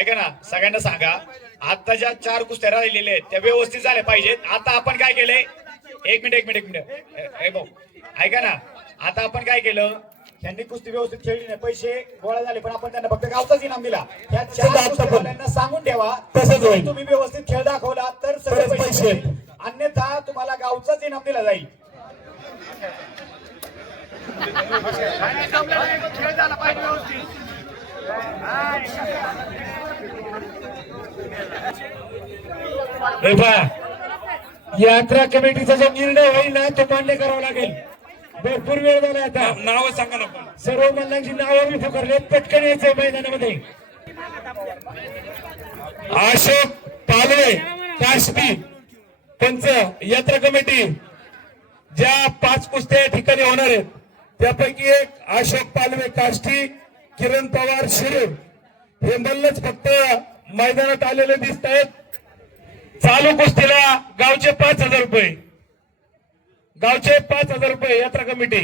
ऐका ना, सगळ्यांना सांगा आता ज्या 4 कुस्त्या राहिलेल्या आहेत त्या व्यवस्थित झाल्या पाहिजेत. आता आपण काय केलंय, एक मिनिट भाऊ ऐका ना, आता आपण काय केलं, त्यांनी कुस्ती व्यवस्थित खेळली नाही, पैसे गोळा झाले, पण आपण त्यांना फक्त गावचाच इनाम दिला. या 4 कुस्त्यावाल्यांना सांगून ठेवा तसंच होईल. तुम्ही व्यवस्थित खेळ दाखवला तर सगळे पैसे, अन्यथा तुम्हाला गावचाच इनाम दिला जाईल. खेळ झाला पाहिजे व्यवस्थित. यात्रा कमिटीचा जो निर्णय होईल ना तो मान्य करावा लागेल. भरपूर वेळ झाला, आता नाव सांगा ना. सर्व मल्लांची नावं मी पुकारले, पटकन यायचं मैदानामध्ये. अशोक पालवे काष्टी पंच यात्रा कमिटी, ज्या 5 कुस्त्या या ठिकाणी होणार आहेत त्यापैकी एक अशोक पालवे काष्टी, किरण पवार शिरूर हे मल्लच फक्त मैदानात आलेले दिसत आहेत. चालू कुस्तीला गावचे 5,000 रुपये, गावचे 5,000 रुपये यात्रा कमिटी.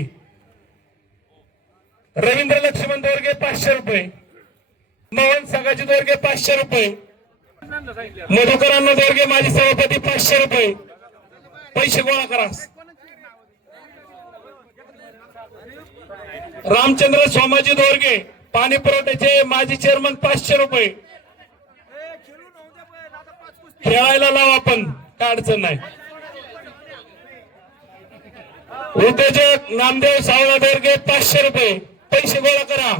रवींद्र लक्ष्मण दोरगे 500 रुपये, मोहन सगाजी दोरगे 500 रुपये, मधुकरांना दोरगे माजी सभापती 500 रुपये. पैसे गोळा करा. रामचंद्र सोमाजी दोरगे पाणी पुरवठ्याचे माजी चेअरमन 500 रुपये. खेळायला लावा आपण, काय अडचण नाही. उद्योजक नामदेव सावळा दोरगे 500 रुपये. पैसे गोळा करा,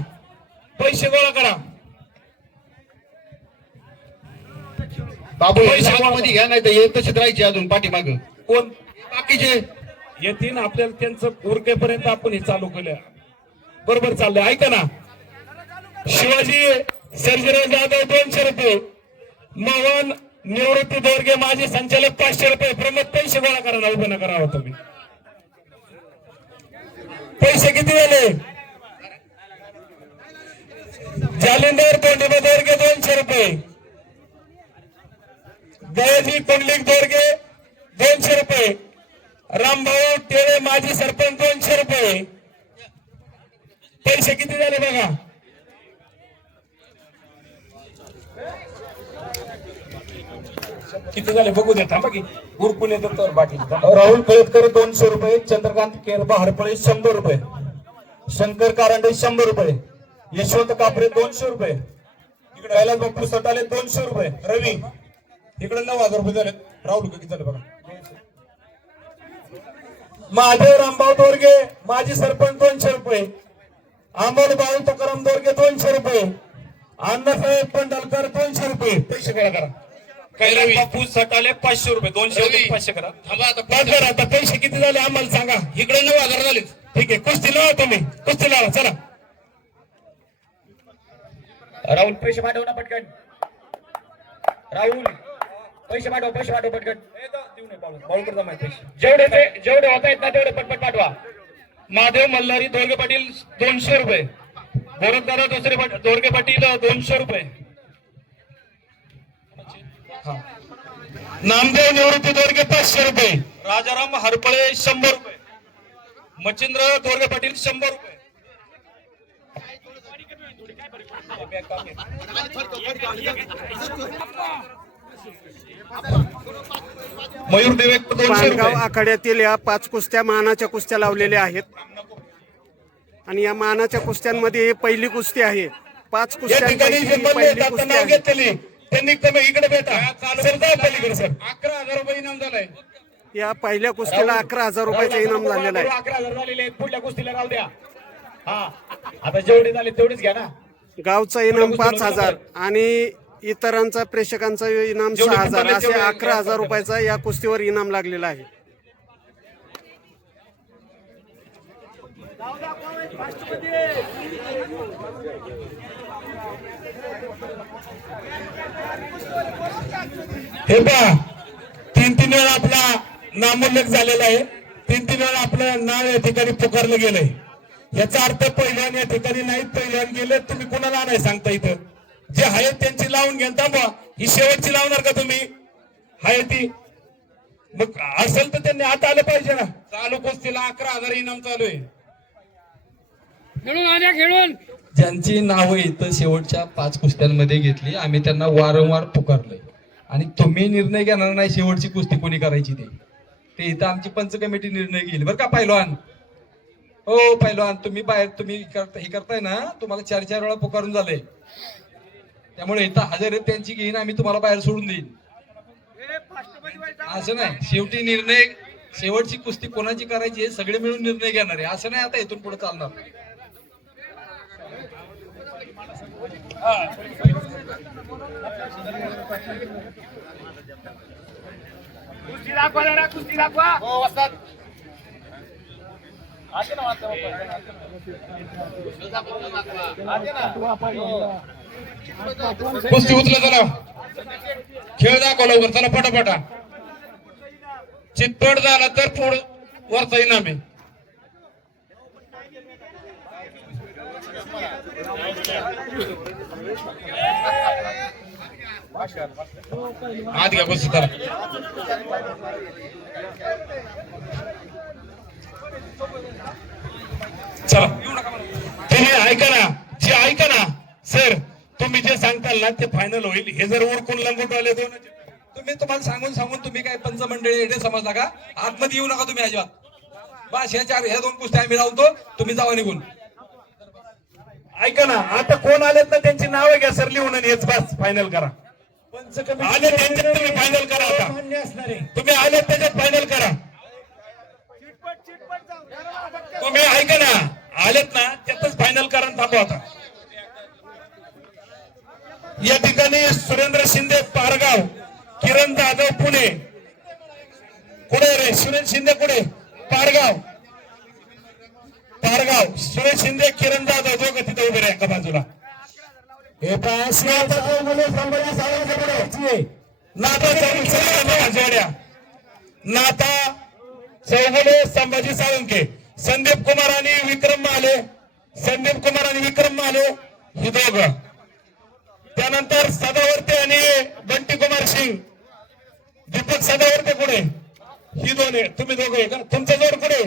पैसे गोळा करा. बाबू मध्ये घ्या, नाही तर हे तसेच राहायचे अजून पाठीमाग. कोण बाकीचे येतील आपल्याला त्यांचं उरकेपर्यंत आपण हे चालू केलं, बरोबर चाललंय. ऐका ना, शिवाजी सर्जीराव जाधव 200 रुपये, मोहन निवृत्ती दोरगे माजी संचालक 500 रुपये. प्रमोद पैसे गोळा करा ना, उभं नका राहा तुम्ही. पैसे किती झाले? जालिंदर तोंडीबा दोरगे 200 रुपये, दयाजी कुंडलिक दोरगे 200 रुपये, रामभाऊ टेळे माजी सरपंच 200 रुपये. पैसे किती झाले बघा. किती झाले बघू दे, थांबा की उरकून येतो तर बाकी. राहुल कळतकर 200 रुपये, चंद्रकांत केरबा हरपळे 100 रुपये, शंकर कारंडे 100 रुपये, यशवंत कापरे 200 रुपये, इकडे कैलास बापू सटाले 200 रुपये, रवी इकडे 9,000 रुपये झाले. राहुल किती झाले बघा. महादेव रामभाऊ दोरगे माजी सरपंच 200 रुपये, अमोल भाऊ तुकाराम दोरगे 200 रुपये, अण्णासाहेब पंढलकर 200 रुपये. पैसे गोळा करा. कैलास बापू सटाले 500 रुपये, 200 500 करा. बघा आता पैसे किती झाले आम्हाला सांगा. इकडे 9,000 झाले. ठीक आहे, कुस्ती लावा तुम्ही, कुस्ती लावा चला. राहुल पैसे पाठव ना पटकन. राहुल पैसे पाठव, पैसे पाठव पटकन. जेवढे होत आहेत ना तेवढे पटपट पाठवा. महादेव मल्हारी दोरगे पाटील 200 रुपये, गोरखदादा दुसरे दोरगे पाटील 200 रुपये, नामदेव निवृत्ती दोरगे 500 रुपये, राजाराम हरपळे 100 रुपये, मच्छिंद्र दोरगे पाटील 100 रुपये. मयूर देवेक 200 पानगाव रुपये. आखाड्यातील या 5 कुस्त्या मानाच्या कुस्त्या लावलेल्या आहेत आणि या मानाच्या कुस्त्यांमध्ये पहिली कुस्ती आहे. 5 या ठिकाणी जे कुस्त्यांपैकी बनले पहिली आता कुस्ती नाव आहे. घेतलेली त्यांनी कमी इकडे भेटा सर, जाऊ पलीकडे सर. 11,000 रुपये इनाम झालाय. या पहिल्या कुस्तीला 11,000 रुपयाचं इनाम झालेलं आहे. 11,000 झालेले आहेत. पुढल्या कुस्तीला राहू द्या. हा आता जेवढे झाले तेवढेच घ्या ना. गावचा इनाम 5,000 आणि इतरांचा प्रेक्षकांचा इनाम 6,000 असे 11,000 रुपयाचा या कुस्तीवर इनाम लागलेला आहे. हे पहा, 3 वेळा आपला नामोल्लेख झालेला आहे. 3 वेळा आपलं नाव या ठिकाणी पुकारलं गेलंय. याचा अर्थ पहिल्यान या ठिकाणी नाहीत, पहिल्यान गेले. तुम्ही कोणाला नाही सांगता इथं. जे आहेत त्यांची लावून घ्या. थांबा, ही शेवटची लावणार का तुम्ही? हाय ती मग असेल तर त्यांनी आता आलं पाहिजे ना. चालू कुस्तीला 11,000 इनाम चालू आहे. ज्यांची नावं इथं शेवटच्या 5 कुस्त्यांमध्ये घेतली, आम्ही त्यांना वारंवार पुकारलंय आणि तुम्ही निर्णय घेणार नाही शेवटची कुस्ती कोणी करायची ते इथं आमची पंच कमिटी निर्णय घेईल बरं का पैलवान. हो पैलवान, तुम्ही बाहेर तुम्ही हे करताय ना, तुम्हाला 4 वेळा पुकारून झालंय, त्यामुळे इथं हजर आहेत त्यांची घेईन, आम्ही तुम्हाला बाहेर सोडून देईन. असं नाही, शेवटी निर्णय शेवटची कुस्ती कोणाची करायची हे सगळे मिळून निर्णय घेणार आहे, असं नाही आता इथून पुढे चालणार. कुस्ती दाखवा जरा, कुस्ती दाखवा. हो वस्ताद. कुस्ती उचला, चला खेळ दाखवा लवकर, चला पटापटा. चितपट झाला तर पुढं वरचा इनाम आहे. आत घ्या कुस्ती, चला. चला तुम्ही ऐका ना, जे ऐका ना सर, तुम्ही जे सांगताल ना ते फायनल होईल. हे जर उरकून लंगोट आले दोन, तुम्हाला सांगून तुम्ही काय पंचमंडळी एवढे समजला का? आतमध्ये येऊ नका तुम्ही अजिबात. बस ह्या 2 कुस्त्या आम्ही लावतो, तुम्ही जावा निघून. ऐका ना, आता कोण आलेत ना त्यांची नावं घ्या सर लिहून आणि हेच बस फायनल करा. आले त्यांच्यात तुम्ही फायनल करा. आता तुम्ही आले त्याच्यात फायनल करा. तुम्ही ऐका ना, आलेत ना त्यातच फायनल करा आणि थांबवा. आता या ठिकाणी सुरेंद्र शिंदे पारगाव, किरण जाधव पुणे. कुठे रे सुरेश शिंदे, कुठे? पारगाव, पारगाव. सुरेश शिंदे, किरण जाधव दोघं तिथे उभे रे एका बाजूला. हे पास नाता चौगुले संभाजी साळुंके, संदीप कुमार आणि विक्रम माले, संदीप कुमार आणि विक्रम माले ही दोघं. त्यानंतर सदावर्ते आणि बंटी कुमार सिंग, दीपक सदावर्ते कुठे? ही दोन आहे. तुम्ही दोघं आहे का? तुमचा जोड कुठे?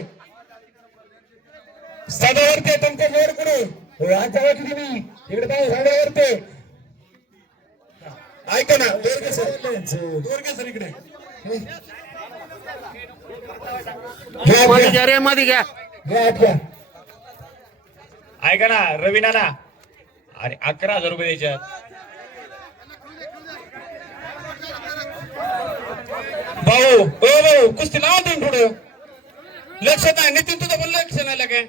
सदावर्ते तुमचा जोड कुठे? तुम्ही इकडे काय सदावर्ते? ऐका ना, दोरगे सर इकडे मध्ये घ्या रे, मध्ये घ्या. ऐका ना रवी नाना, अरे 11,000 रुपये द्यायच्यात. भाऊ, ओ भाऊ, कुस्ती नाव तुम्ही पुढं लक्षात नाही. नितीन तुझं पण लक्ष नाही काय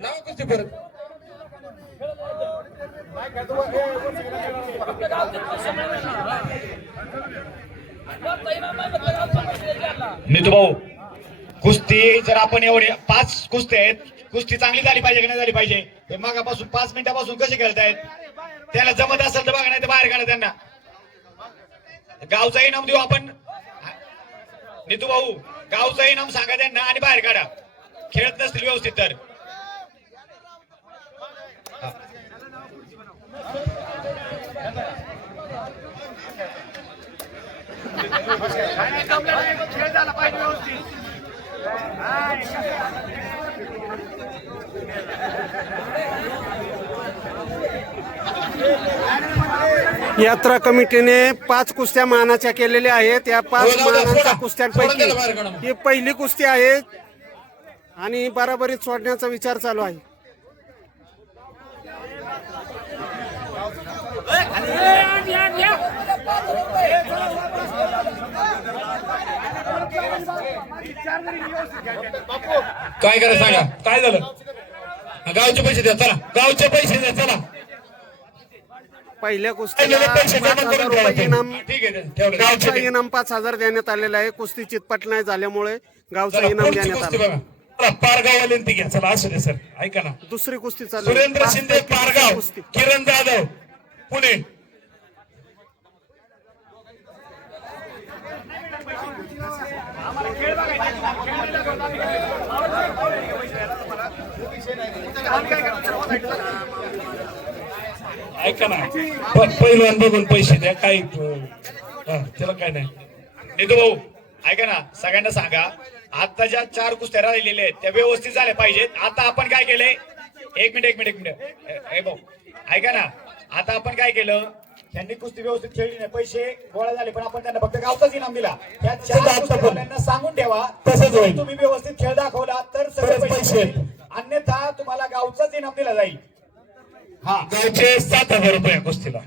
नाव कुस्ती परत. नीतू भाऊ, कुस्ती जर आपण एवढे 5 कुस्ती आहेत, कुस्ती चांगली झाली पाहिजे की नाही झाली पाहिजे ते मागापासून 5 मिनिटापासून कसे खेळतायत. त्याला जमत असेल तर बघा, नाही तर बाहेर काढा त्यांना. गावचा इनाम देऊ आपण. नीतू भाऊ, गावचा इनाम सांगा त्यांना आणि बाहेर काढा. खेळत नसतील व्यवस्थित तर. खेळ झाला पाहिजे व्यवस्थित. यात्रा कमिटीने 5 कुस्त्या मानाच्या केलेल्या आहेत. या 5 मानाच्या कुस्त्यांपैकी ही पहिली कुस्ती आहे आणि बराबरीत सोडण्याचा विचार चालू आहे. काय करायचं सांगा, काय झालं? गावचे पैसे द्या, चला गावचे पैसे द्या, चला. पहिल्या कुस्तीला 5,000 रुपये इनाम, गावचा इनाम 5,000 देण्यात आलेला आहे. कुस्ती चितपट नाही झाल्यामुळे गावचा इनाम देण्यात आला. पारगाव ती घ्या, चला असू दे सर. ऐका ना, दुसरी कुस्ती चालू सुरेंद्र शिंदे पारगाव, किरण जाधव पुणे. ऐका ना, पहिलवान बघून पैसे द्या, काही त्याला काय नाही. नीतू भाऊ ऐका ना, सगळ्यांना सांगा आता ज्या 4 कुस्त्या राहिलेल्या आहेत त्या व्यवस्थित झाल्या पाहिजेत. आता आपण काय केलंय, एक मिनिट ए भाऊ ऐका ना, आता आपण काय केलं, त्यांनी कुस्ती व्यवस्थित खेळली नाही, पैसे गोळा झाले, पण आपण त्यांना फक्त गावचाच इनाम दिला. त्या चार कुस्तीवाल्यांना सांगून ठेवा, तसंच होईल. तुम्ही व्यवस्थित खेळ दाखवला तर सगळे पैसे येतील. अन्यथा तुम्हाला गावचाच इनाम दिला जाईल. हा, गावचे 7,000 रुपये कुस्तीला.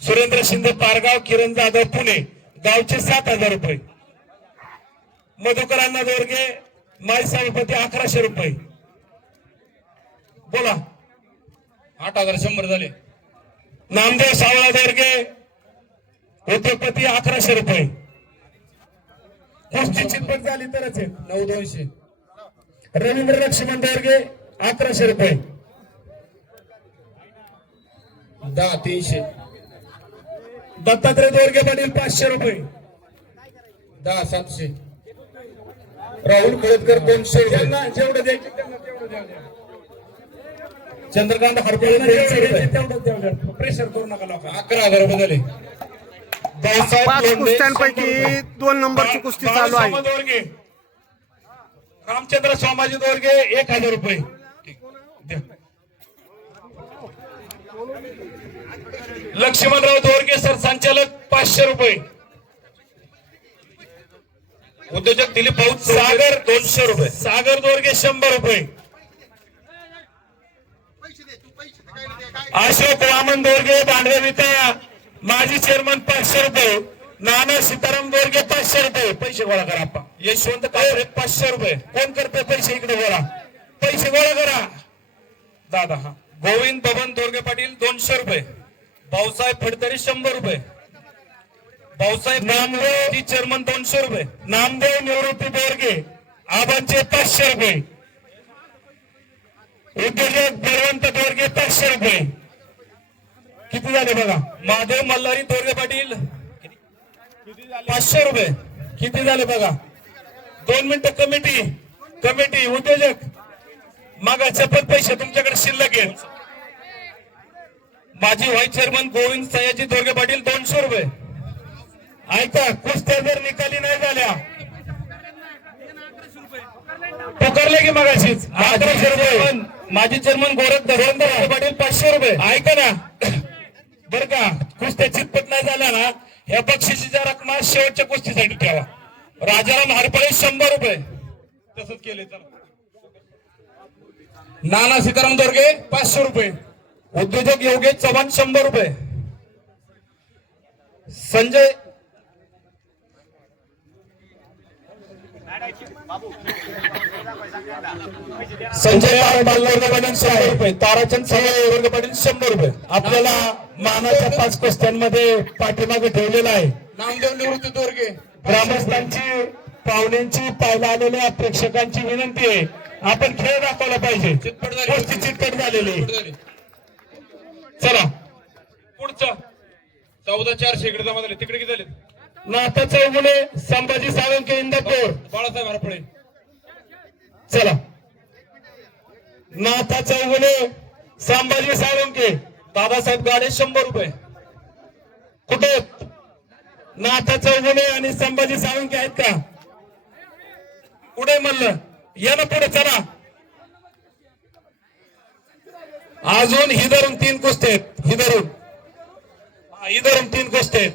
सुरेंद्र शिंदे पारगाव, किरण जाधव पुणे, गावचे 7,000 रुपये. मधुकर अण्णा दोरगे माई सभापती 1100 रुपये. बोला. 8,100 झाले. नामदेव सावळा दोरगे उद्योगपती 1100 रुपये. कुस्ती चितपट झाली तरच आहे. 9,200. रवींद्र लक्ष्मण दोरगे 1100 रुपये. 10,300. दत्तात्रय दोरगे पाटील 500 रुपये. 10,700. राहुल खळदकर 200 रुपये. ज्यांना जेवढं द्यायचे त्यांना तेवढं द्या. चंद्रकांत हरपळे 200 रुपये. तेवढं द्या. प्रेशर करू नका लोकांना. 11,000 रुपये झाले. पाच कुस्त्यांपैकी 2 नंबरची कुस्ती चालू आहे. दोरगे रामचंद्र सोमाजी दोरगे 1,000 रुपये. द्या. लक्ष्मणराव दोरगे सरसंचालक 500 रुपये. उद्योजक दिलीप भाऊ सागर 200 रुपये. सागर दोरगे 100 रुपये. अशोक वामन दोरगे भांडवे विटा माजी चेअरमन 500 रुपये. नाना सीताराम दोरगे 500 रुपये. पैसे गोळा करा आप्पा. यशवंत कापरे 500 रुपये. कोण करते पैसे इकडे गोळा? पैसे गोळा करा दादा. हा. गोविंद बबन दोरगे पाटील 200 रुपये. भाऊसाहेब फडतरी 100 रुपये. भाऊसाहेब नामदेव चेअरमन 200 रुपये. नामदेव निवृत्ती दोरगे आबांचे 500 रुपये. उद्योजक बळवंत दोरगे 500 रुपये. किती झाले बघा? महादेव मल्हारी दोरगे पाटील 500 रुपये. किती झाले बघा? 2 मिनिटं. कमिटी उद्योजक मागाचे पण पैसे तुमच्याकडे शिल्लक आहेत. माजी व्हाईस चेअरमन गोविंद सयाजी दोरगे पाटील 200 रुपये. ऐका, कुस्त्या जर निकाली नाही झाल्या पुकारले की मगाशीच 1100 रुपये. माजी चेअरमन गोरख दोरगे पाटील 500 रुपये. ऐका ना बर का, कुस्त्या चितपट नाही झाल्या ना, ह्या बक्षिसीच्या रकमा शेवटच्या कुस्तीसाठी ठेवा. राजाराम हरपळे 100 रुपये. तसंच केले. नाना सीताराम दोरगे 500 रुपये. उद्योजक योगेश चव्हाण 100 रुपये. संजय दोरगे पाटील 100 रुपये. ताराचंद दोरगे पाटील 100 रुपये. आपल्याला मानाच्या 5 कुस्त्यांमध्ये पाठीमागे ठेवलेला आहे. नामदेव निवृत्ती दोरगे ग्रामस्थांची, पाहुण्यांची, पाहायला आलेल्या प्रेक्षकांची विनंती आहे, आपण खेळ दाखवला पाहिजे. चितपट झाली. कुस्ती चितपट झालेली. चला पुढचं. 14,400 इकडे जमा झाले. तिकडे किती झाले? नाथा चौगुले संभाजी साळुंखे इंदापूर. बाळासाहेब हरपळे. चला. नाथा चौगुले संभाजी साळुंखे. दादासाहेब गाडे 100 रुपये. कुठे? नाथा चौगुले आणि संभाजी साळुंखे आहेत का? पुढे म्हणलं या ना पुढे. चला. अजून ही धरून 3 कुस्ते आहेत. ही धरून 3 कुस्ते आहेत.